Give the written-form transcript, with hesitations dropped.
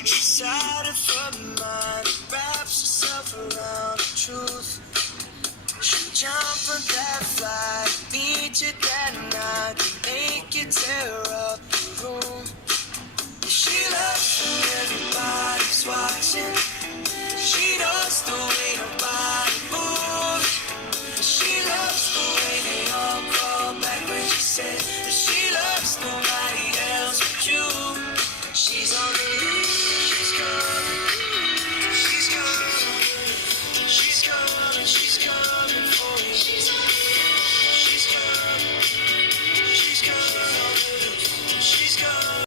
like she's out of her mind, wraps herself around the truth. She'll jump on that flight, meet you that night, make you terror